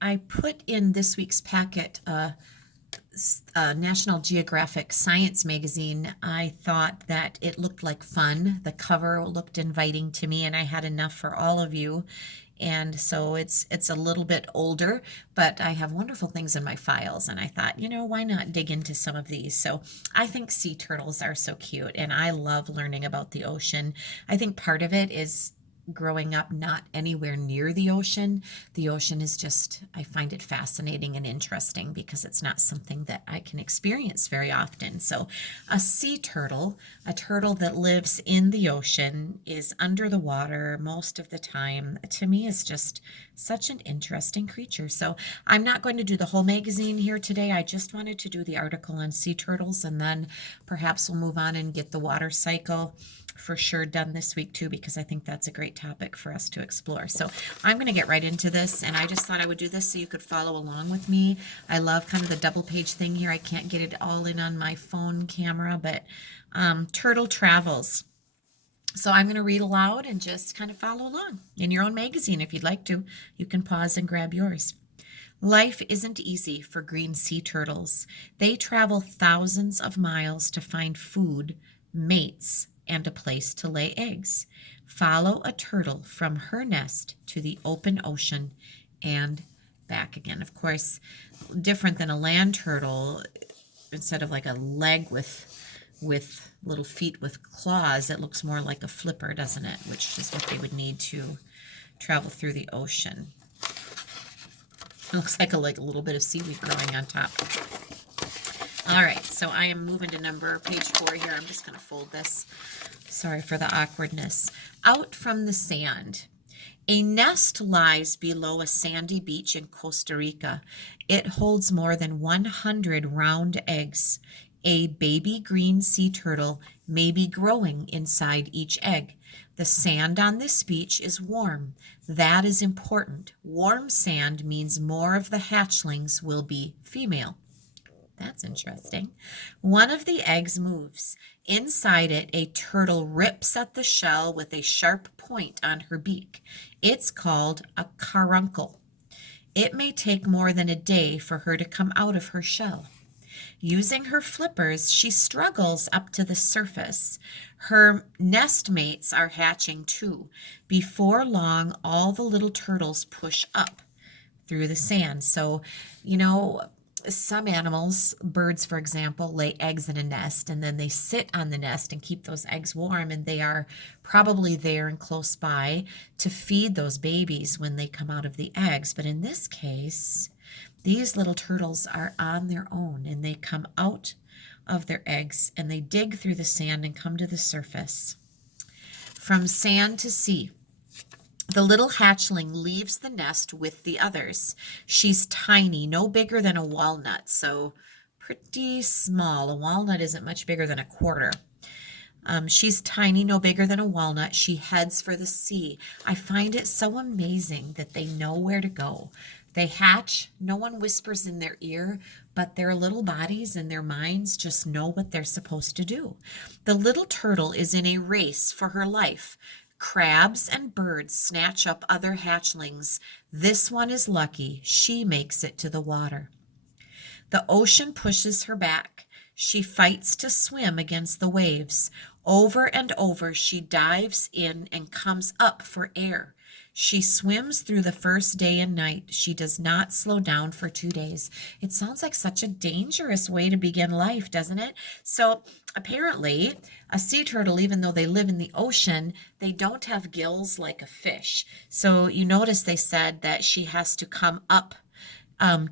I put in this week's packet a National Geographic Science magazine. I thought that it looked like fun. The cover looked inviting to me, and I had enough for all of you. And so it's a little bit older, but I have wonderful things in my files, and I thought, why not dig into some of these? So I think sea turtles are so cute, and I love learning about the ocean. I think part of it is growing up not anywhere near the ocean. The ocean is just, I find it fascinating and interesting because it's not something that I can experience very often. So, a sea turtle, a turtle that lives in the ocean, is under the water most of the time, to me is just such an interesting creature. So, I'm not going to do the whole magazine here today. I just wanted to do the article on sea turtles, and then perhaps we'll move on and get the water cycle for sure done this week too, because I think that's a great topic for us to explore. So I'm going to get right into this, and I just thought I would do this so you could follow along with me. I love kind of the double page thing here. I can't get it all in on my phone camera, but Turtle Travels. So I'm going to read aloud and just kind of follow along in your own magazine. If you'd like to, you can pause and grab yours. Life isn't easy for green sea turtles. They travel thousands of miles to find food, mates, and a place to lay eggs. Follow a turtle from her nest to the open ocean and back again. Of course, different than a land turtle, instead of like a leg with little feet with claws, it looks more like a flipper, doesn't it? Which is what they would need to travel through the ocean. It looks like a little bit of seaweed growing on top. All right, so I am moving to page 4 here. I'm just going to fold this. Sorry for the awkwardness. Out from the sand. A nest lies below a sandy beach in Costa Rica. It holds more than 100 round eggs. A baby green sea turtle may be growing inside each egg. The sand on this beach is warm. That is important. Warm sand means more of the hatchlings will be female. That's interesting. One of the eggs moves. Inside it, a turtle rips at the shell with a sharp point on her beak. It's called a caruncle. It may take more than a day for her to come out of her shell. Using her flippers, she struggles up to the surface. Her nest mates are hatching too. Before long, all the little turtles push up through the sand. So, some animals, birds for example, lay eggs in a nest and then they sit on the nest and keep those eggs warm, and they are probably there and close by to feed those babies when they come out of the eggs. But in this case, these little turtles are on their own, and they come out of their eggs and they dig through the sand and come to the surface. From sand to sea. The little hatchling leaves the nest with the others. She's tiny, no bigger than a walnut, so pretty small. A walnut isn't much bigger than a quarter. She's tiny, no bigger than a walnut. She heads for the sea. I find it so amazing that they know where to go. They hatch, no one whispers in their ear, but their little bodies and their minds just know what they're supposed to do. The little turtle is in a race for her life. Crabs and birds snatch up other hatchlings. This one is lucky. She makes it to the water. The ocean pushes her back. She fights to swim against the waves. Over and over, she dives in and comes up for air. She swims through the first day and night. She does not slow down for 2 days. It sounds like such a dangerous way to begin life, doesn't it? So apparently, a sea turtle, even though they live in the ocean, they don't have gills like a fish. So you notice they said that she has to come up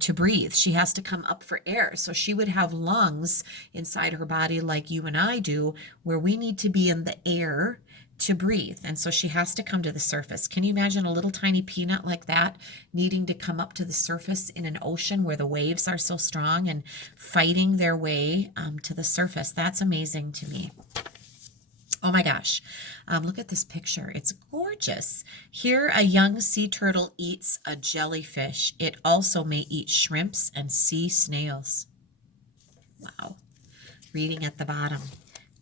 to breathe. She has to come up for air. So she would have lungs inside her body like you and I do, where we need to be in the air to breathe. And so she has to come to the surface. Can you imagine a little tiny peanut like that needing to come up to the surface in an ocean where the waves are so strong and fighting their way to the surface? That's amazing to me. Oh my gosh, look at this picture. It's gorgeous. Here, a young sea turtle eats a jellyfish. It also may eat shrimps and sea snails. Wow. Reading at the bottom.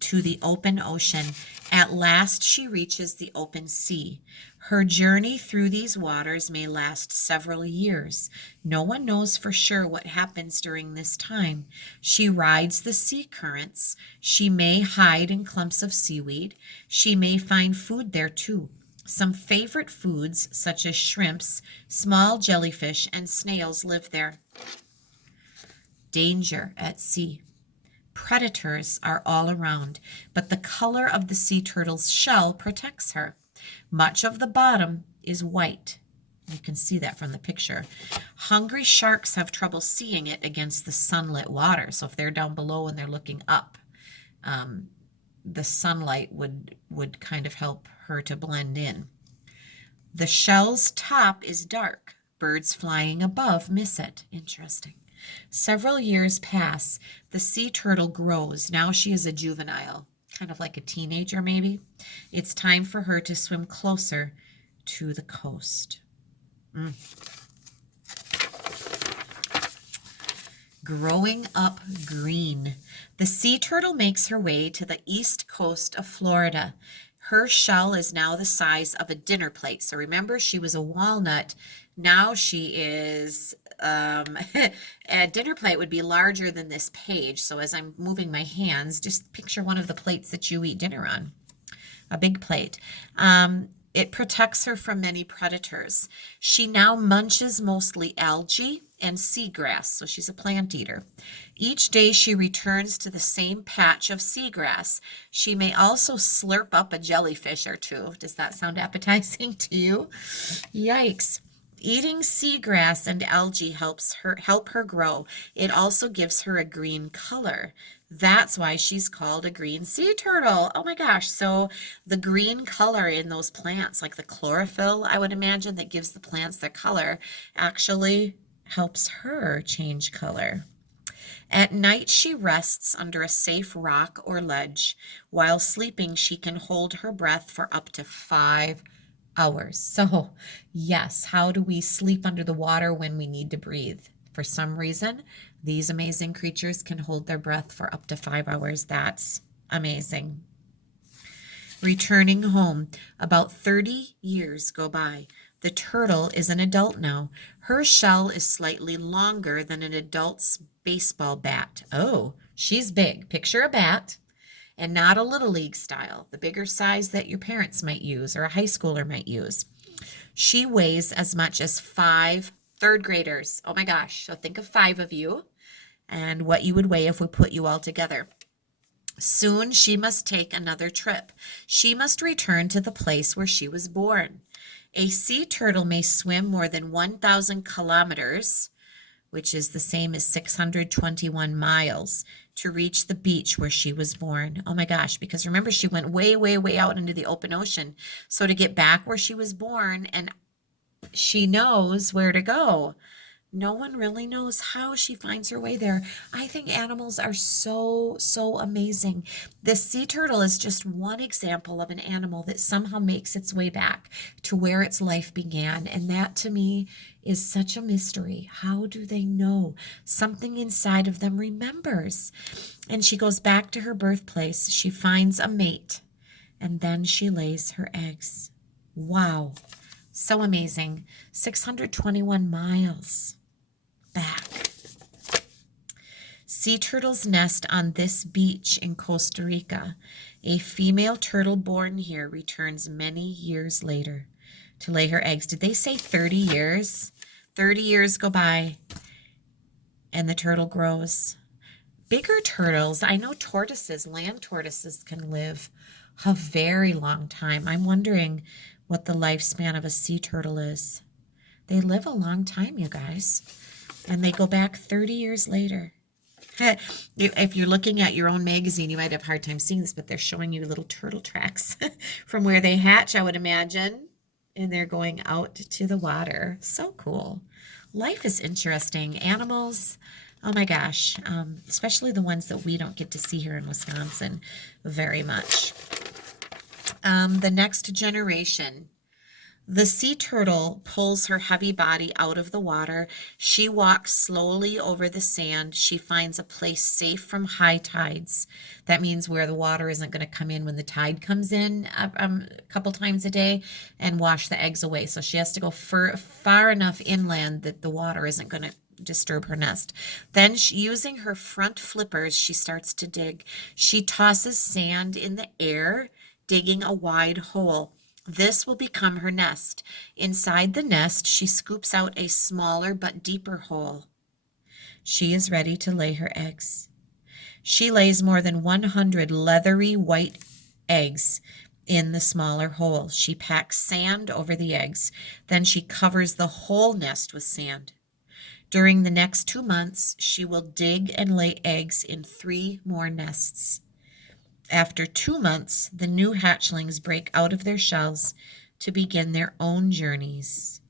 to the open ocean. At last she reaches the open sea. Her journey through these waters may last several years. No one knows for sure what happens during this time. She rides the sea currents. She may hide in clumps of seaweed. She may find food there too. Some favorite foods, such as shrimps, small jellyfish, and snails, live there. Danger at sea. Predators are all around, but the color of the sea turtle's shell protects her. Much of the bottom is white. You can see that from the picture. Hungry sharks have trouble seeing it against the sunlit water. So if they're down below and they're looking up, the sunlight would kind of help her to blend in. The shell's top is dark. Birds flying above miss it. Interesting. Several years pass. The sea turtle grows. Now she is a juvenile, kind of like a teenager maybe. It's time for her to swim closer to the coast. Growing up green. The sea turtle makes her way to the east coast of Florida. Her shell is now the size of a dinner plate. So remember, she was a walnut. Now she is, a dinner plate would be larger than this page. So as I'm moving my hands, just picture one of the plates that you eat dinner on, a big plate. It protects her from many predators. She now munches mostly algae and seagrass, so she's a plant eater. Each day she returns to the same patch of seagrass. She may also slurp up a jellyfish or two. Does that sound appetizing to you? Yikes. Eating seagrass and algae help her grow. It also gives her a green color. That's why she's called a green sea turtle. Oh my gosh. So the green color in those plants, like the chlorophyll, I would imagine, that gives the plants their color, actually helps her change color. At night, she rests under a safe rock or ledge. While sleeping, she can hold her breath for up to 5 hours. So, yes, how do we sleep under the water when we need to breathe? For some reason, these amazing creatures can hold their breath for up to 5 hours. That's amazing. Returning home, about 30 years go by. The turtle is an adult now. Her shell is slightly longer than an adult's baseball bat. Oh, she's big. Picture a bat, and not a little league style, the bigger size that your parents might use or a high schooler might use. She weighs as much as 5 third graders. Oh my gosh. So think of 5 of you and what you would weigh if we put you all together. Soon she must take another trip. She must return to the place where she was born. A sea turtle may swim more than 1,000 kilometers, which is the same as 621 miles, to reach the beach where she was born. Oh my gosh, because remember, she went way, way, way out into the open ocean. So to get back where she was born, and she knows where to go. No one really knows how she finds her way there. I think animals are so, so amazing. This sea turtle is just one example of an animal that somehow makes its way back to where its life began. And that to me is such a mystery. How do they know? Something inside of them remembers. And she goes back to her birthplace. She finds a mate, and then she lays her eggs. Wow. So amazing. 621 miles back. Sea turtles nest on this beach in Costa Rica. A female turtle born here returns many years later to lay her eggs. Did they say 30 years? 30 years go by and the turtle grows. Bigger turtles, I know tortoises, land tortoises, can live a very long time. I'm wondering what the lifespan of a sea turtle is. They live a long time, you guys, and they go back 30 years later. If you're looking at your own magazine, you might have a hard time seeing this, but they're showing you little turtle tracks from where they hatch, I would imagine, and they're going out to the water. So cool. Life is interesting. Animals, oh my gosh, especially the ones that we don't get to see here in Wisconsin very much. The next generation. The sea turtle pulls her heavy body out of the water. She walks slowly over the sand. She finds a place safe from high tides. That means where the water isn't going to come in when the tide comes in a couple times a day and wash the eggs away. So she has to go far enough inland that the water isn't going to disturb her nest. Then using her front flippers, she starts to dig. She tosses sand in the air, digging a wide hole. This will become her nest. Inside the nest, she scoops out a smaller but deeper hole. She is ready to lay her eggs. She lays more than 100 leathery white eggs in the smaller hole. She packs sand over the eggs. Then she covers the whole nest with sand. During the next 2 months, she will dig and lay eggs in 3 more nests. After 2 months, the new hatchlings break out of their shells to begin their own journeys.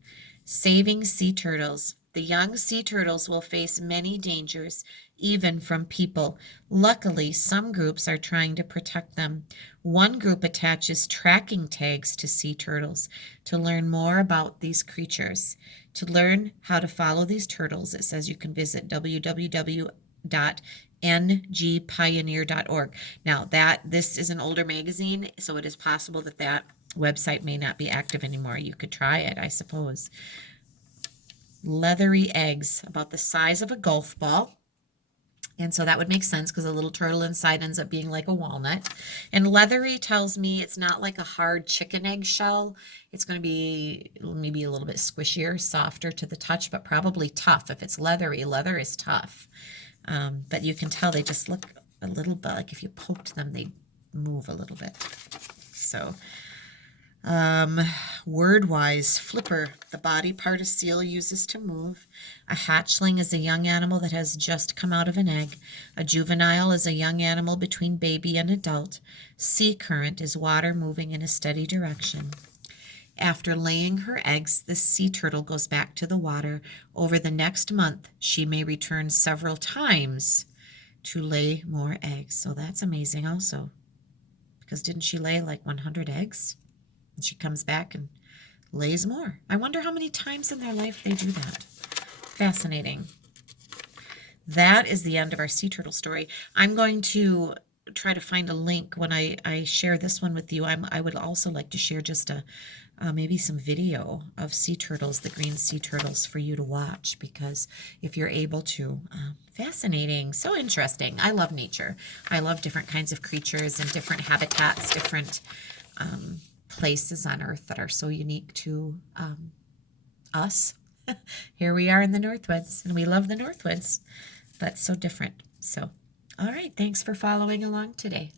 Saving sea turtles. The young sea turtles will face many dangers, even from people. Luckily, some groups are trying to protect them. One group attaches tracking tags to sea turtles to learn more about these creatures. To learn how to follow these turtles, it says you can visit www.ngpioneer.org. Now, this is an older magazine, so it is possible that website may not be active anymore. You could try it, I suppose. Leathery eggs, about the size of a golf ball. And so that would make sense because a little turtle inside ends up being like a walnut. And leathery tells me it's not like a hard chicken egg shell. It's going to be maybe a little bit squishier, softer to the touch, but probably tough. If it's leathery, leather is tough. But you can tell they just look a little bit like if you poked them, they move a little bit. So word-wise, flipper, the body part a seal uses to move. A hatchling is a young animal that has just come out of an egg. A juvenile is a young animal between baby and adult. Sea current is water moving in a steady direction. After laying her eggs, the sea turtle goes back to the water. Over the next month, she may return several times to lay more eggs. So that's amazing also. Because didn't she lay like 100 eggs? And she comes back and lays more. I wonder how many times in their life they do that. Fascinating. That is the end of our sea turtle story. I'm going to try to find a link when I share this one with you. I would also like to share just maybe some video of sea turtles, the green sea turtles, for you to watch, because if you're able to, fascinating, so interesting. I love nature. I love different kinds of creatures and different habitats, different places on Earth that are so unique to us. Here we are in the Northwoods, and we love the Northwoods, but so different. So, all right, thanks for following along today.